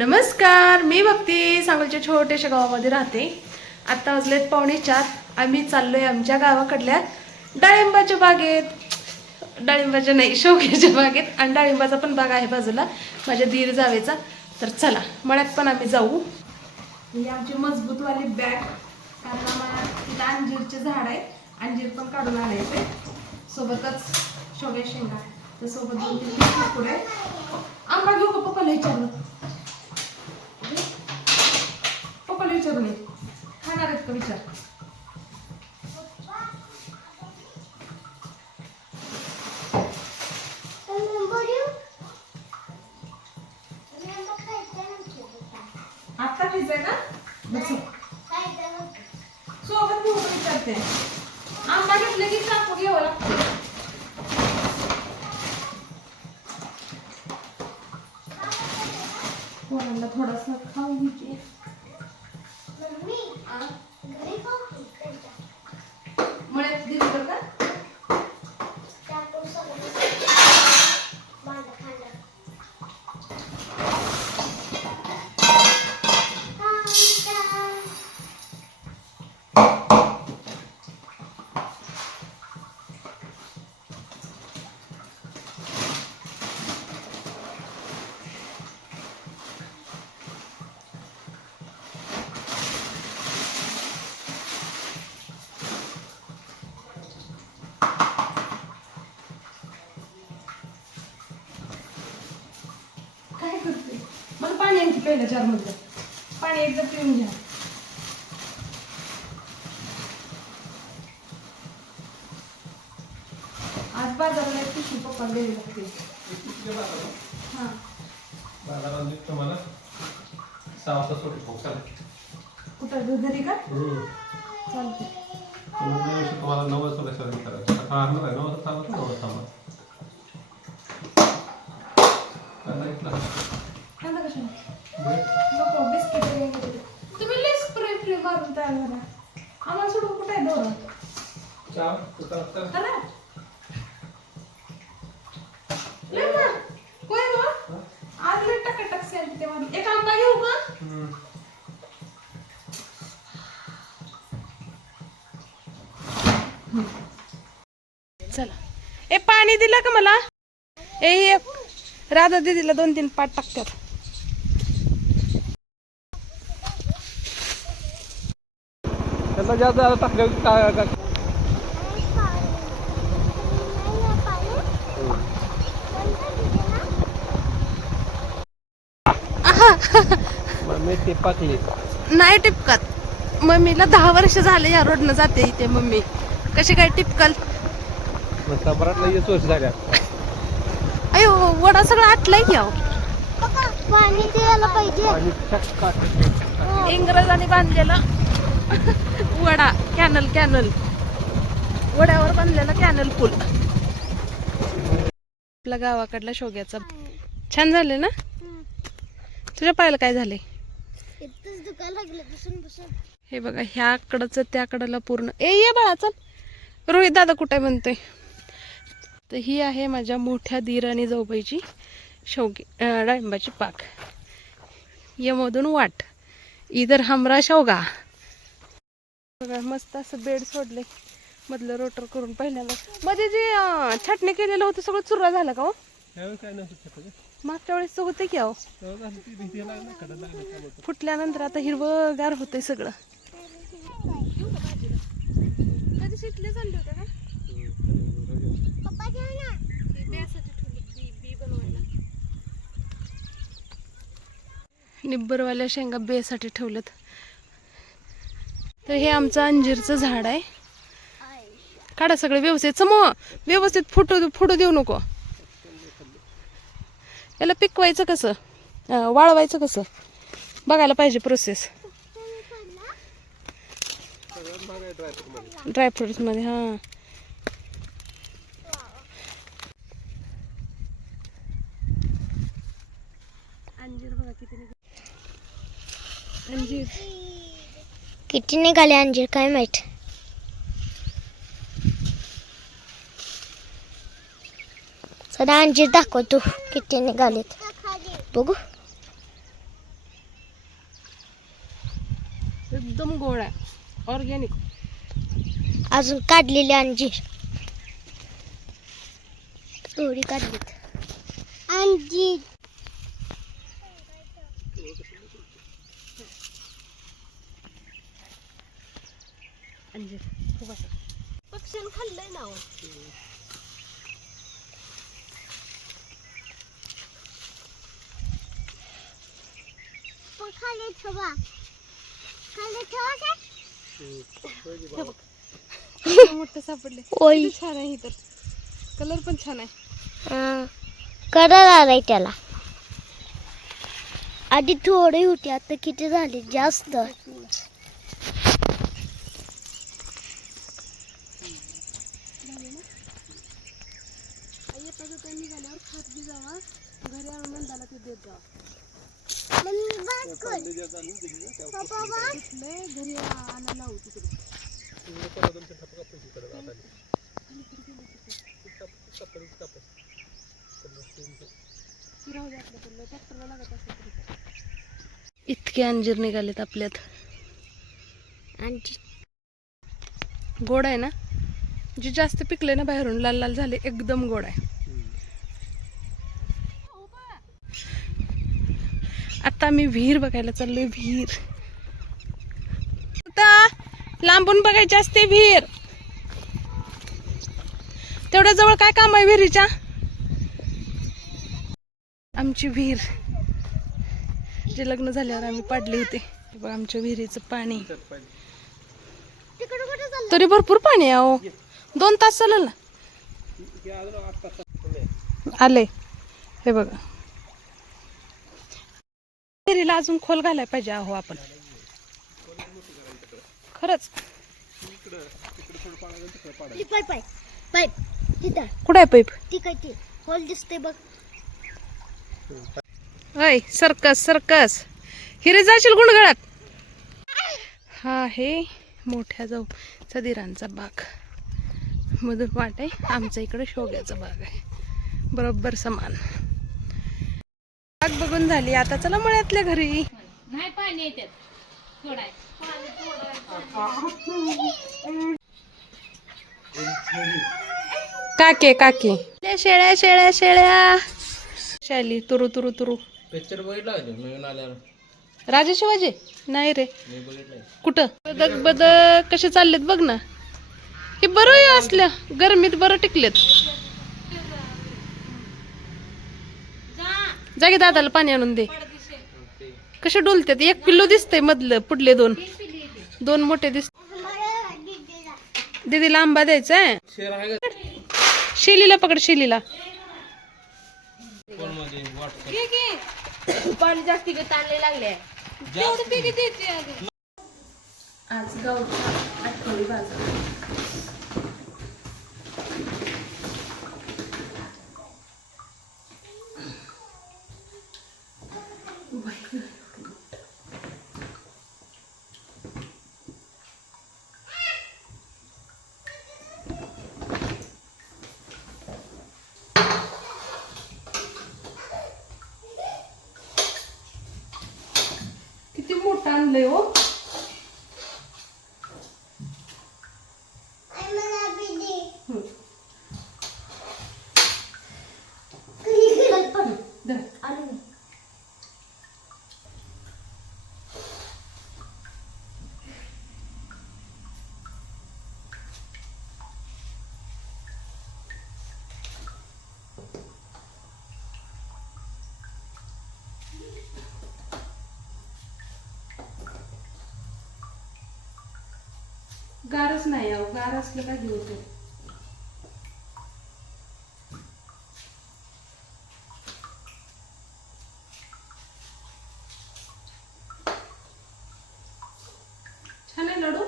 नमस्कार, मी भक्ती सांगलीच्या छोट्याशा गावामध्ये राहते. आता वाजलेत 3:45. आम्ही चाललोय आमच्या गावाकडल्या डाळिंबाच्या बागेत. डाळिंबाच्या नाही, शेवग्याच्या बागेत. आणि डाळिंबाचा पण बाग आहे बाजूला माझ्या दीर जावेचा. तर चला मळ्यात पण आम्ही जाऊ. ही आमची मजबूतवाली बॅग, कारण आम्हाला तिथं अंजीरचे झाड आहे. अंजीर पण काढून आणायचे, सोबतच शेवग्या शेंगा, तर सोबत 2-3 पुढे आंबा घेऊ का? पप्पाला विचारलं, पप्पाला विचारून ये, खाणार आहेत का विचार. आत्ता खायचंय का? सोबत घेऊ विचारते. आंबा घेतलं की चाकू घ्यावं लागतं. कोणाला थोडासा खाऊ घ्यायचे. मळ्यात दिलं का? काय करते? मला पाणी आणखी पहिलं जार मधलं पाणी एकदा पिऊन घ्या. आज बाजाराला एक पिशवी पप्पाला द्यावी लागते. हा बाजारात तुम्हाला 6 वाजता सुट्टी फोक चालेल. कुठं घरी का? चालते. तुम्हाला 9 वाजता कशाला करायचं? हा 9 वाजता चालत 9 वाजता थांबा. कांदा कशाला? नको, बिस्किट वगैरे. तुम्ही लय स्प्रे फ्री मारून तयार झाला. आम्हाला सोडून कुठे आहे दोन? चहा चला. लय ना. कोण गं? आज लय टकाटक सेल ते मारून. एक आंबा घेऊ का? चला. ए पाणी दिलं का मला? ए राधा दीदीला 2-3 पाट टाकतात. त्याला जास्त टाकलं काय मम्मी टिपकली नाही टिपकत. मम्मीला 10 वर्ष झाले या रोडनं जाते इथे. मम्मी कशी काय टिपकल? सम्राटला 20 वर्ष झाल्या. अयो वडा सगळं आटलाय की अहो. पाणी द्यायला पाहिजे. इंग्रजांनी बांधलेला वडा, कॅनल वड्यावर बांधलेला कॅनल पूल. आपल्या गावाकडला शेवग्याचा छान झाले ना? तुझ्या पायाला काय झाले? इथंच दुखायला लागलं बसून. हे बघा, ह्याकडचं त्याकडला पूर्ण. ये बाळा चल. रोहित दादा कुठे म्हणतोय? तर ही आहे माझ्या मोठ्या दीर आणि जाऊबाईची डाळिंबाची पाक. यमधून वाट, इधर हमरा शेवगा. बघा मस्त असं बेड सोडले, मधलं रोटर करून. पहिल्यांदा मध्ये जे छाटणी केलेलं होतं सगळं चुरा झाला का हो? मागच्या वेळेस होते की अहो. फुटल्यानंतर आता हिरवगार होतंय सगळं. कधी शिकले चालले होते का? पप्पा घ्या ना. बी बनवायला निब्बरवाल्या शेंगा बेसाठी ठेवलेत. तर हे आमचं अंजीरचं झाड आहे. काढा सगळे व्यवस्थित व्यवस्थित फुटू देऊ नको. याला पिकवायचं कसं, वाळवायचं कसं बघायला पाहिजे प्रोसेस. ड्रायफ्रुट्स मध्ये. हा अंजीर बघा किती अंजीर किती निघाले अंजीर काय माहित. सदा अंजीर दाखव तू किती निघालेत बघू. एकदम गोड आहे, ऑर्गॅनिक. अजून काढलेले अंजीर थोडी काढलीत. अंजीर अंजीर पक्षानं खाल्लंय ना हो. खाली ठेवा मोठं सापडले. ओय. किती छान आहे ही तर, कलर पण छान आहे. कलर आलाय त्याला. आधी थोडी होती, आता किती झाली जास्त. निघाल्यावर खात बी जावा, घरी आणून नंदाला ते देत जावा. घरी आणायला लावू तिकडे. इतके अंजीर निघालेत आपल्यात. गोड आहे ना, जे जास्त पिकले ना बाहेरून लाल लाल झाले, एकदम गोड आहे. आता मी विहीर बघायला चाललोय. विहीर आता लांबून बघायची असते विहीर. तेवढ्या जवळ काय काम आहे विहिरीच्या? आमची विहीर जे लग्न झाल्यावर आम्ही पाडली होती. बघा आमच्या विहिरीचं पाणी. तरी भरपूर पाणी आहे अहो. 2 तास चालेल ना. आले हे बघा. विहिरीला अजून खोल घालाय पाहिजे अहो आपण. खरंच. कुठे आहे पाईप? होल दिसते बघ. अय सर्कस सर्कस. हिरे जाशील गुंडगळात. हा आहे मोठ्या जाऊ सदिरांचा बाग. मधून वाट आहे. आमच्या इकडे शोग्याचा बाग आहे, बरोबर समान. बाग बघून झाली, आता चला मळ्यातल्या घरी. नाही पाणी येतात थोडा. काके काके शेळ्या शेळ्या शेळ्या शाली तुरु तुरु तुरु. पिक्चर बघितला नवीन आल्यावर? राजा शिवाजी नाही रे. मी बघितलंय. कुठं? बदक बदक कसे चाललेत बघ ना. हे बरं आहे, असल्या गरमीत बरं टिकलेत. जागे दादाला पाणी आणून दे. कसे डोलतात. 1 पिल्लू दिसतंय मधलं, पुढले 2 मोठे दिसत. दीदीला आंबा द्यायचा आहे. शिलीला पकड, शिलीला. पाणी जास्त ताणले लागले. आज गावचा आठवडी बाजार. किती मोठं आणलंय हो. गारच नाही अहो, गार असलं का घेऊ ते. छान आहे लाडू.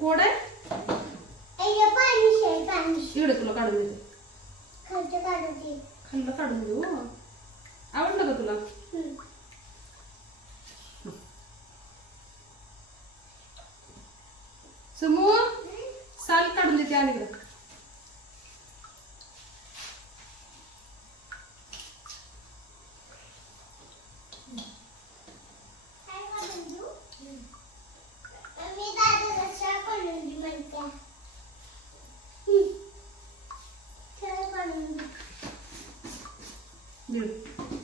गोड आहे. एवढं तुला काढून देते. खाल्लं काढून देऊ. आवडलं का तुला? समू साल काढून देते आणि इकडं. दीड